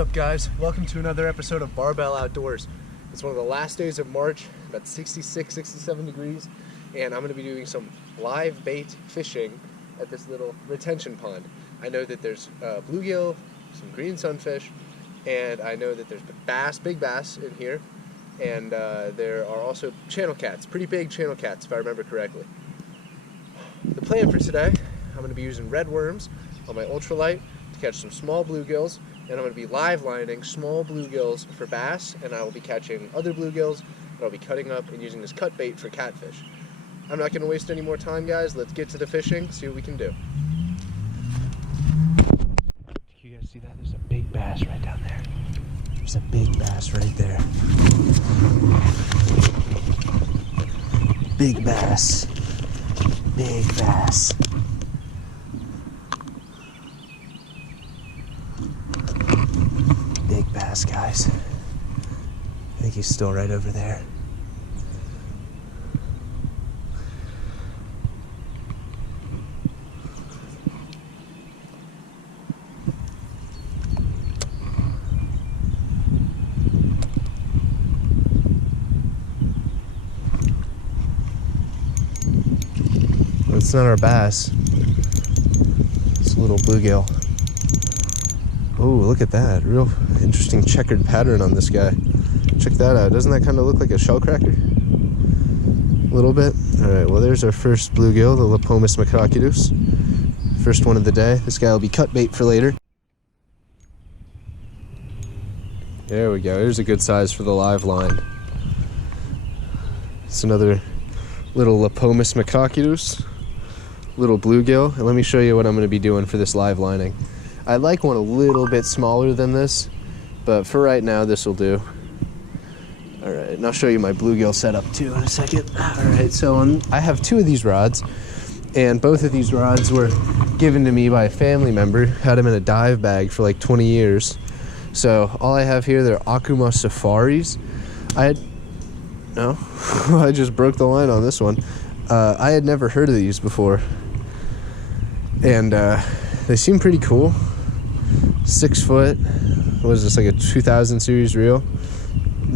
up, guys? Welcome to another episode of Barbell Outdoors. It's one of the last days of March, about 66, 67 degrees, and I'm going to be doing some live bait fishing at this little retention pond. I know that there's bluegill, some green sunfish, and I know that there's bass, big bass in here, and there are also channel cats, pretty big channel cats if I remember correctly. The plan for today, I'm going to be using red worms on my ultralight to catch some small bluegills, and I'm going to be live lining small bluegills for bass, and I will be catching other bluegills that I'll be cutting up and using this cut bait for catfish. I'm not going to waste any more time, guys. Let's get to the fishing, see what we can do. You guys see that? There's a big bass right down there. There's a big bass right there. Big bass. Big bass. Big bass, guys. I think he's still right over there. It's not our bass. It's a little bluegill. Oh, look at that. Real interesting checkered pattern on this guy. Check that out. Doesn't that kind of look like a shellcracker? A little bit. Alright, well there's our first bluegill, the Lepomis macrocydus. First one of the day. This guy will be cut bait for later. There we go. Here's a good size for the live line. It's another little Lepomis macrocydus. Little bluegill, and let me show you what I'm going to be doing for this live lining. I like one a little bit smaller than this, but for right now this will do. Alright, and I'll show you my bluegill setup too in a second. Alright, so I have two of these rods, and both of these rods were given to me by a family member. Had them in a dive bag for like 20 years. So all I have here, they're Okuma Safaris. I just broke the line on this one. I had never heard of these before, and they seem pretty cool. 6 foot. What is this, like a 2000 series reel?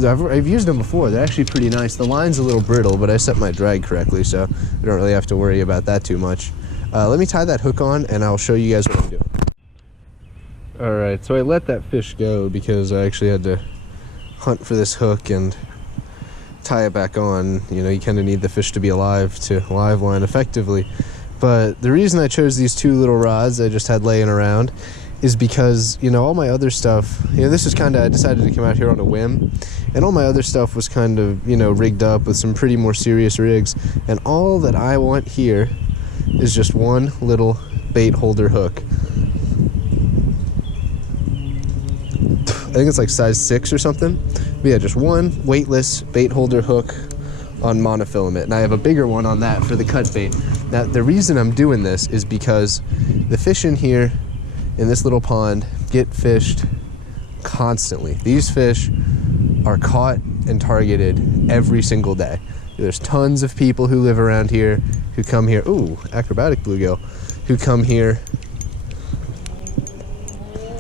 I've used them before. They're actually pretty nice. The line's a little brittle, but I set my drag correctly, so I don't really have to worry about that too much. Let me tie that hook on, and I'll show you guys what I'm doing. Alright, so I let that fish go because I actually had to hunt for this hook and tie it back on. You know, you kind of need the fish to be alive to live line effectively. But the reason I chose these two little rods I just had laying around is because, you know, all my other stuff, you know, this is kind of, I decided to come out here on a whim, and all my other stuff was kind of, you know, rigged up with some pretty more serious rigs, and all that I want here is just one little bait holder hook. I think it's like size 6 or something. But yeah, just one weightless bait holder hook on monofilament, and I have a bigger one on that for the cut bait. Now, the reason I'm doing this is because the fish in here in this little pond get fished constantly. These fish are caught and targeted every single day. There's tons of people who live around here who come here. Ooh, acrobatic bluegill, who come here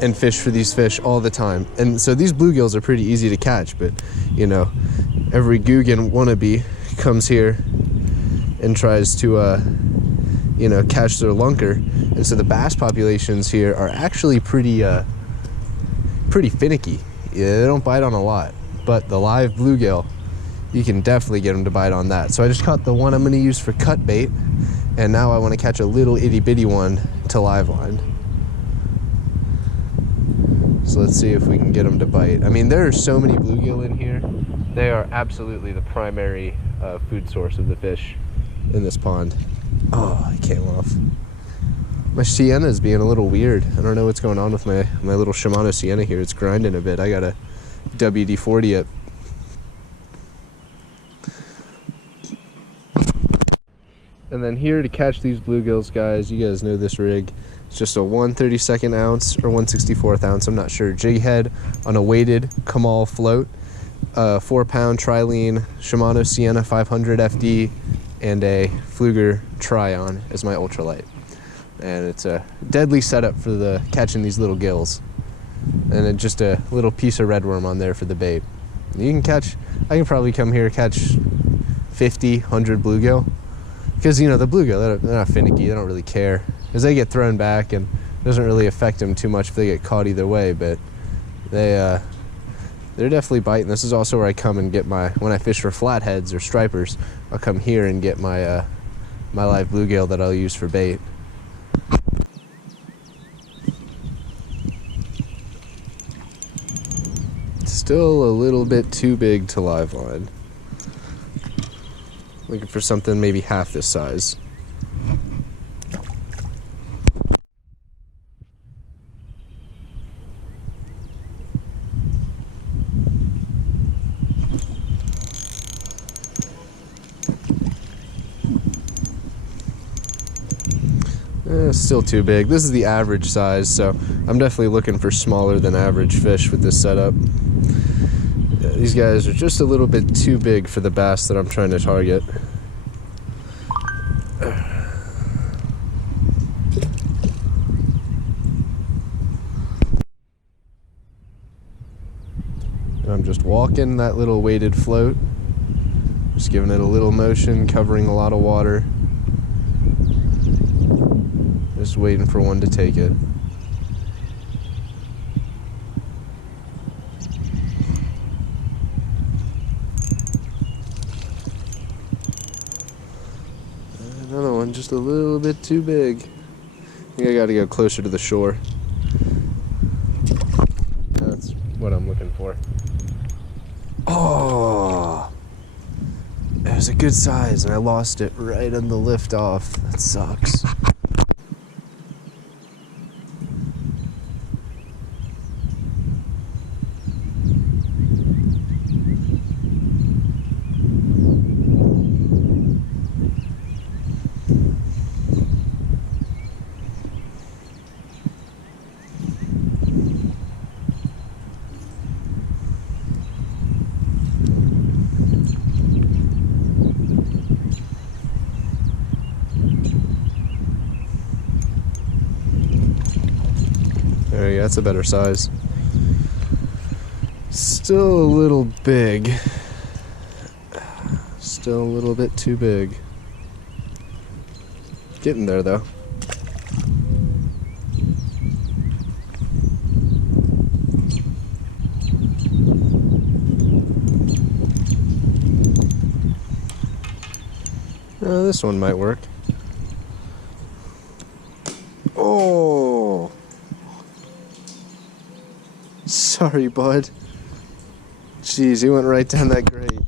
and fish for these fish all the time. And so these bluegills are pretty easy to catch, but you know, every Guggen wannabe comes here and tries to you know, catch their lunker. And so the bass populations here are actually pretty finicky. Yeah, they don't bite on a lot, but the live bluegill, you can definitely get them to bite on that. So I just caught the one I'm going to use for cut bait, and now I want to catch a little itty bitty one to live line. So let's see if we can get them to bite. I mean, there are so many bluegill in here. They are absolutely the primary food source of the fish in this pond. Oh, it came off. My Sienna is being a little weird. I don't know what's going on with my little Shimano Sienna here. It's grinding a bit. I got a WD-40 it. And then here to catch these bluegills, guys, you guys know this rig. It's just a 1/32 ounce or 1/64 ounce, I'm not sure, jig head on a weighted Kamal float, 4-pound Trilene Shimano Sienna 500 FD, and a Pflueger Trion as my ultralight. And it's a deadly setup for catching these little gills. and then just a little piece of redworm on there for the bait. You can catch, I can probably come here catch 50, 100 bluegill. Because, you know, the bluegill, they're not finicky, they don't really care. Because they get thrown back and it doesn't really affect them too much if they get caught either way, but they're definitely biting. This is also where I come and get when I fish for flatheads or stripers, I'll come here and get my live bluegill that I'll use for bait. Still a little bit too big to live line. Looking for something maybe half this size. Still too big. This is the average size, so I'm definitely looking for smaller than average fish with this setup. These guys are just a little bit too big for the bass that I'm trying to target. And I'm just walking that little weighted float, just giving it a little motion, covering a lot of water. Just waiting for one to take it. Another one just a little bit too big. I think I gotta go closer to the shore. That's what I'm looking for. Oh! It was a good size and I lost it right on the lift off. That sucks. There you go, that's a better size. Still a little big. Still a little bit too big. Getting there though. This one might work. Oh! Sorry, bud. Jeez, he went right down that grate.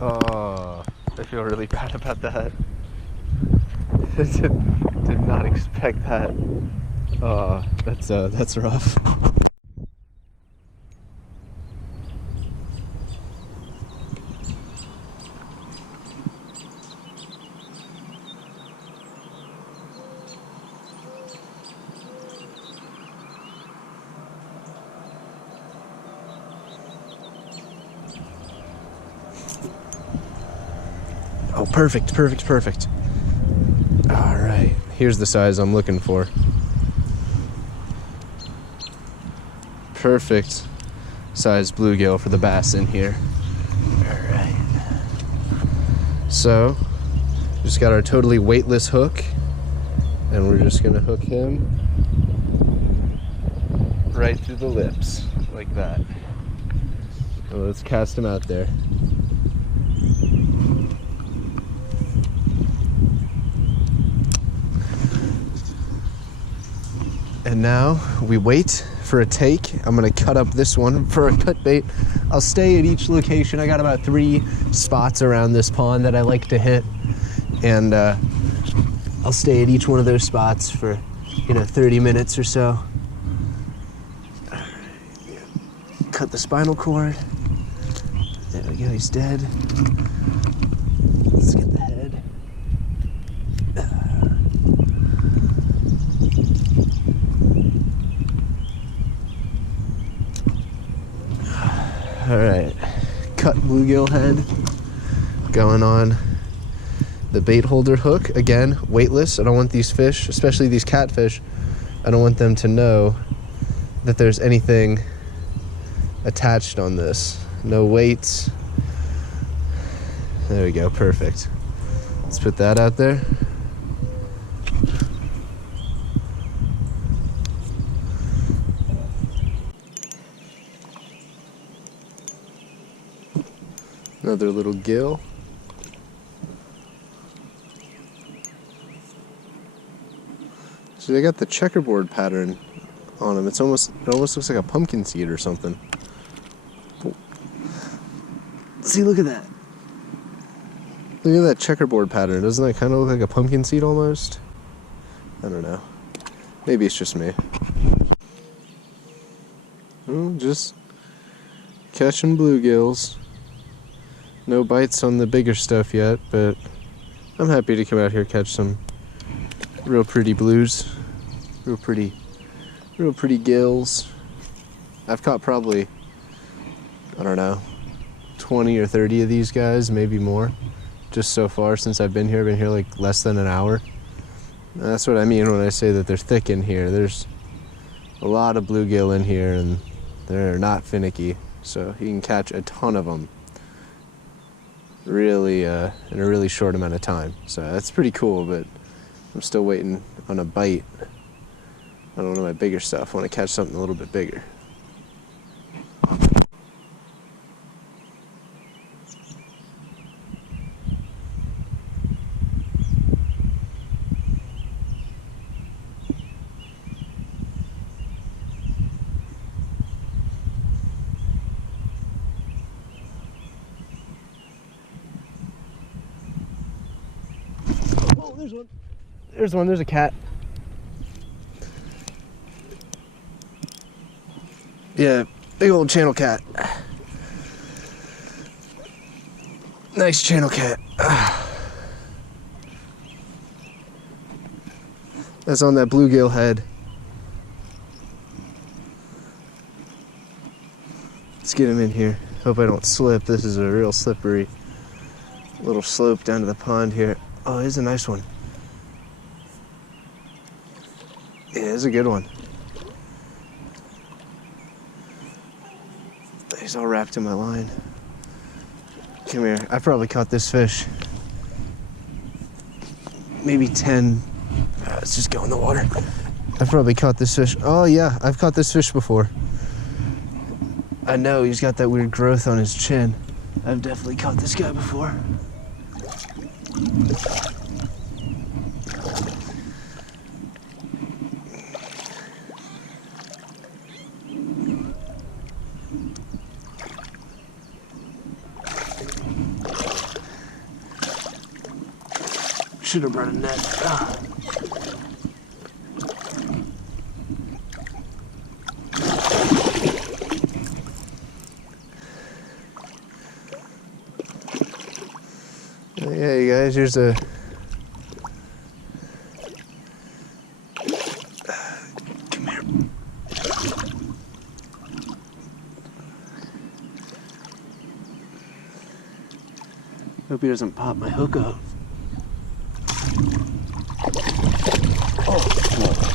Oh, I feel really bad about that. did not expect that. Oh, that's rough. Oh, perfect. All right, here's the size I'm looking for. Perfect size bluegill for the bass in here. All right. So, just got our totally weightless hook, and we're just gonna hook him right through the lips, like that. So let's cast him out there. And now we wait for a take. I'm gonna cut up this one for a cut bait. I'll stay at each location. I got about 3 spots around this pond that I like to hit. And I'll stay at each one of those spots for, 30 minutes or so. Cut the spinal cord. There we go, he's dead. Let's get the head. All right, cut bluegill head going on the bait holder hook. Again, weightless. I don't want these fish, especially these catfish, I don't want them to know that there's anything attached on this. No weights. There we go, perfect. Let's put that out there. Another little gill. So they got the checkerboard pattern on them. It almost looks like a pumpkin seed or something. See, look at that. Look at that checkerboard pattern. Doesn't that kind of look like a pumpkin seed almost? I don't know. Maybe it's just me. Oh, just catching bluegills. No bites on the bigger stuff yet, but I'm happy to come out here and catch some real pretty blues. Real pretty gills. I've caught probably, I don't know, 20 or 30 of these guys, maybe more, just so far since I've been here. I've been here like less than an hour. And that's what I mean when I say that they're thick in here. There's a lot of bluegill in here, and they're not finicky, so you can catch a ton of them really in a really short amount of time. So that's pretty cool, but I'm still waiting on a bite. I don't know my bigger stuff. I want to catch something a little bit bigger. Oh, there's one. There's one. There's a cat. Yeah, big old channel cat. Nice channel cat. That's on that bluegill head. Let's get him in here. Hope I don't slip. This is a real slippery little slope down to the pond here. Oh, here's a nice one. Yeah, it's a good one. He's all wrapped in my line. Come here. I probably caught this fish maybe 10. Let's just go in the water. I've probably caught this fish. Oh yeah, I've caught this fish before. I know, he's got that weird growth on his chin. I've definitely caught this guy before. Should have brought a net. Ah. Yeah, you guys, here's a come here. Hope he doesn't pop my hook up.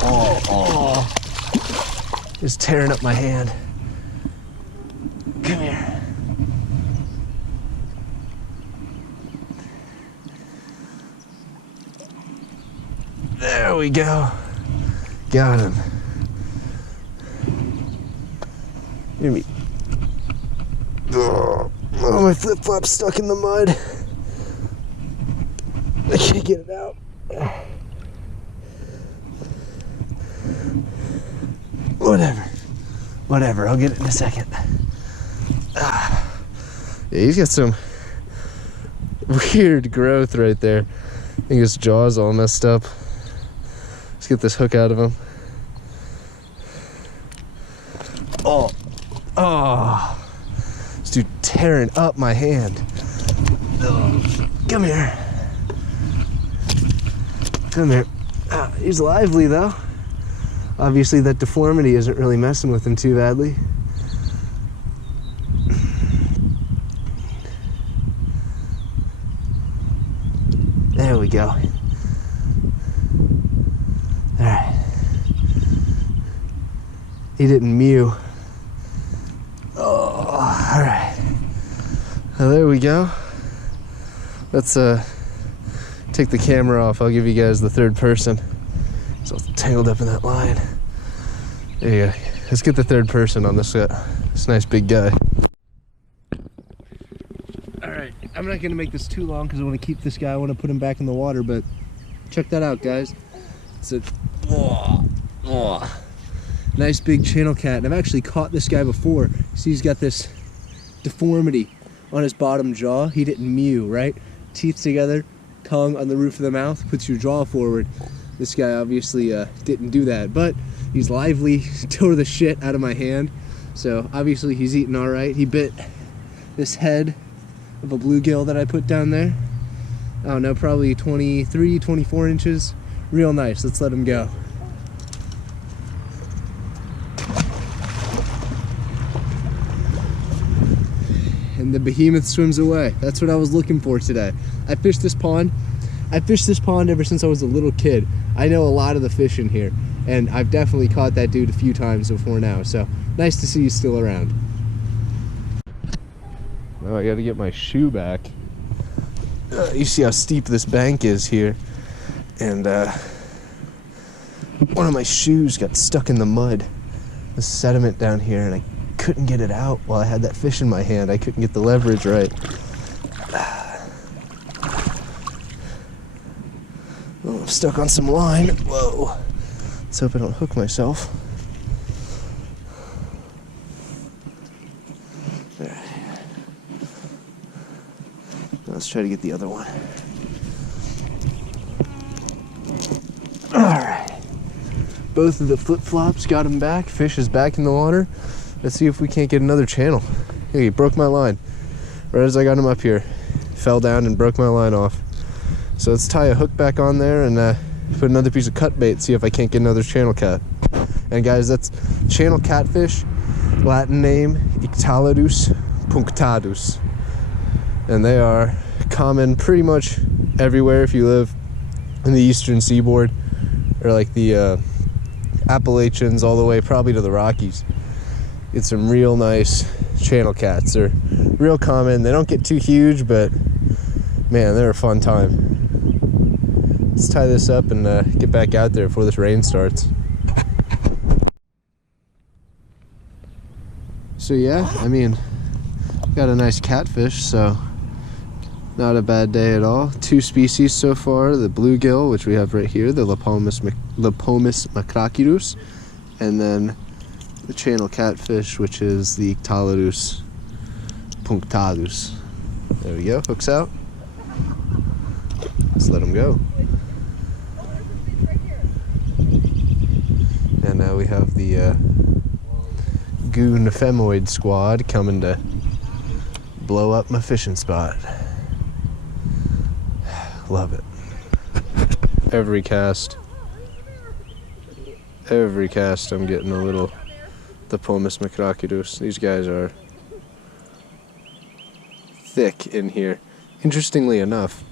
Oh. Just tearing up my hand. Come here. There we go. Got him. Hear me. Oh, my flip-flop's stuck in the mud. I can't get it out. Whatever, I'll get it in a second. Yeah, he's got some weird growth right there. I think his jaw's all messed up. Let's get this hook out of him. Oh, this dude tearing up my hand. Come here. He's lively though. Obviously that deformity isn't really messing with him too badly. There we go. Alright. He didn't mew. Oh, all right. Well, there we go. Let's take the camera off. I'll give you guys the third person. It's all tangled up in that line. There you go. Let's get the third person on this nice big guy. All right, I'm not gonna make this too long because I want to keep this guy. I want to put him back in the water, but check that out, guys. It's a nice big channel cat, and I've actually caught this guy before. See, he's got this deformity on his bottom jaw. He didn't mew, right? Teeth together, tongue on the roof of the mouth, puts your jaw forward. This guy obviously didn't do that, but he's lively, tore the shit out of my hand. So obviously he's eating all right. He bit this head of a bluegill that I put down there. I don't know, probably 23, 24 inches. Real nice. Let's let him go. And the behemoth swims away. That's what I was looking for today. I fished this pond. I fished this pond ever since I was a little kid. I know a lot of the fish in here, and I've definitely caught that dude a few times before now. So nice to see you still around. Oh, I gotta get my shoe back. You see how steep this bank is here, and one of my shoes got stuck in the mud, the sediment down here, and I couldn't get it out while I had that fish in my hand. I couldn't get the leverage right. Oh, I'm stuck on some line. Whoa. Let's hope I don't hook myself. There. Let's try to get the other one. Alright. Both of the flip-flops got him back. Fish is back in the water. Let's see if we can't get another channel. Hey, he broke my line. Right as I got him up here. Fell down and broke my line off. So let's tie a hook back on there and put another piece of cut bait, see if I can't get another channel cat. And guys, that's channel catfish, Latin name, Ictalurus punctatus. And they are common pretty much everywhere if you live in the eastern seaboard, or like the Appalachians all the way probably to the Rockies. Get some real nice channel cats. They're real common. They don't get too huge, but man, they're a fun time. Let's tie this up and get back out there before this rain starts. So yeah, I mean, got a nice catfish, so not a bad day at all. Two species so far, the bluegill, which we have right here, the Lepomis macrocyrus, and then the channel catfish, which is the Ictalurus punctatus. There we go, hooks out. Let's let him go. And now we have the goon ephemoid squad coming to blow up my fishing spot. Love it. Every cast I'm getting a little Lepomis macrocyrus. These guys are thick in here. Interestingly enough,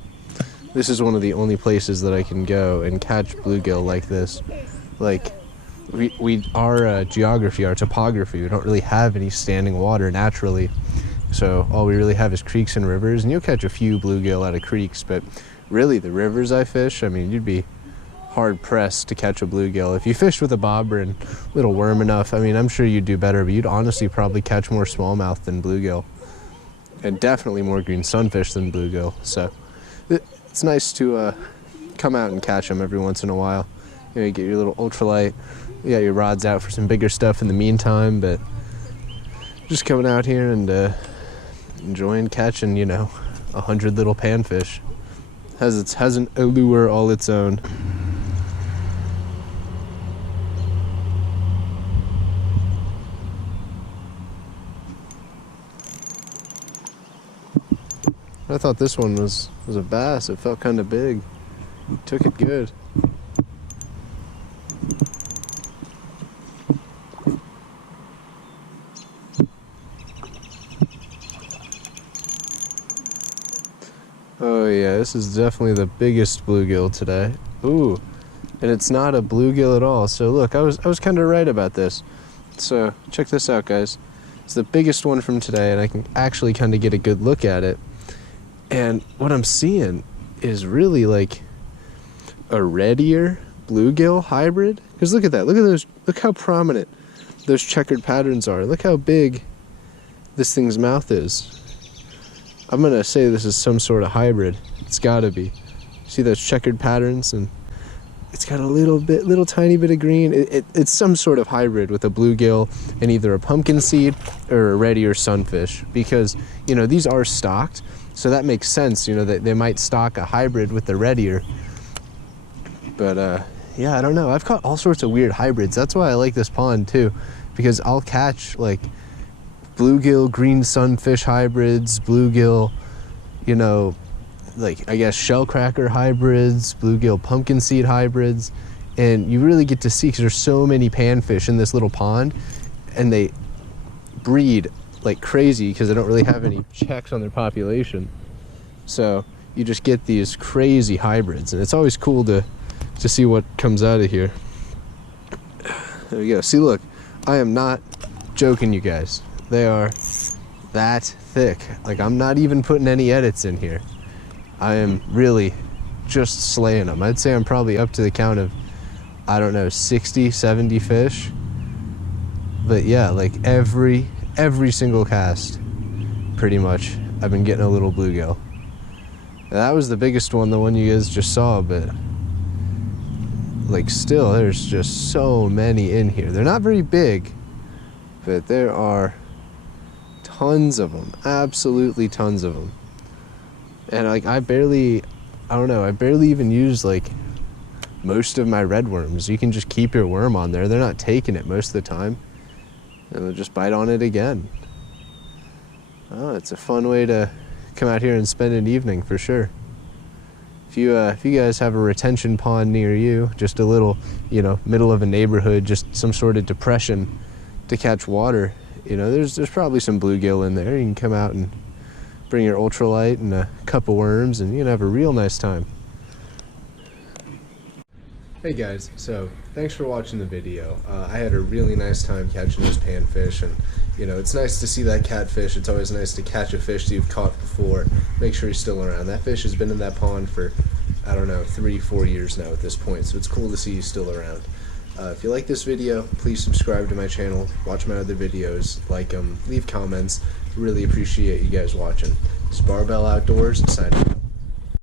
this is one of the only places that I can go and catch bluegill like this. Like, our geography, our topography, we don't really have any standing water naturally. So all we really have is creeks and rivers, and you'll catch a few bluegill out of creeks, but really the rivers I fish, I mean, you'd be hard pressed to catch a bluegill. If you fished with a bobber and little worm enough, I mean, I'm sure you'd do better, but you'd honestly probably catch more smallmouth than bluegill, and definitely more green sunfish than bluegill. So it's nice to come out and catch them every once in a while. You know, you get your little ultralight, you got your rods out for some bigger stuff in the meantime, but just coming out here and enjoying catching, you know, 100 little panfish. Has an allure all its own. I thought this one was a bass. It felt kind of big. Took it good. Oh yeah, this is definitely the biggest bluegill today. Ooh, and it's not a bluegill at all. So look, I was kind of right about this. So check this out, guys. It's the biggest one from today, and I can actually kind of get a good look at it. And what I'm seeing is really like a red ear bluegill hybrid. Because look at that. Look at those. Look how prominent those checkered patterns are. Look how big this thing's mouth is. I'm gonna say this is some sort of hybrid. It's gotta be. See those checkered patterns, and it's got a little tiny bit of green. It's some sort of hybrid with a bluegill and either a pumpkin seed or a red ear sunfish, because you know these are stocked, so that makes sense. You know that they might stock a hybrid with the red ear. But yeah, I don't know. I've caught all sorts of weird hybrids. That's why I like this pond too, because I'll catch like bluegill green sunfish hybrids, bluegill, you know, like I guess shellcracker hybrids, bluegill pumpkin seed hybrids, and you really get to see, because there's so many panfish in this little pond, and they breed like crazy because they don't really have any checks on their population. So you just get these crazy hybrids, and it's always cool to see what comes out of here. There we go. See, look, I am not joking, you guys. They are that thick. Like, I'm not even putting any edits in here. I am really just slaying them. I'd say I'm probably up to the count of, I don't know, 60, 70 fish. But yeah, like every single cast, pretty much, I've been getting a little bluegill. And that was the biggest one, the one you guys just saw, but like still, there's just so many in here. They're not very big, but there are tons of them, absolutely tons of them. And like I barely even use like most of my red worms. You can just keep your worm on there. They're not taking it most of the time, and they'll just bite on it again. Oh, it's a fun way to come out here and spend an evening for sure. If you guys have a retention pond near you, just a little, you know, middle of a neighborhood, just some sort of depression to catch water, you know, there's probably some bluegill in there. You can come out and bring your ultralight and a cup of worms, and you can have a real nice time. Hey guys, so thanks for watching the video. I had a really nice time catching those panfish, and you know, it's nice to see that catfish. It's always nice to catch a fish that you've caught before. Make sure he's still around. That fish has been in that pond for, I don't know, 3-4 years now at this point, so it's cool to see he's still around. If you like this video, please subscribe to my channel, watch my other videos, like them, leave comments. Really appreciate you guys watching. This is Barbell Outdoors, signing out.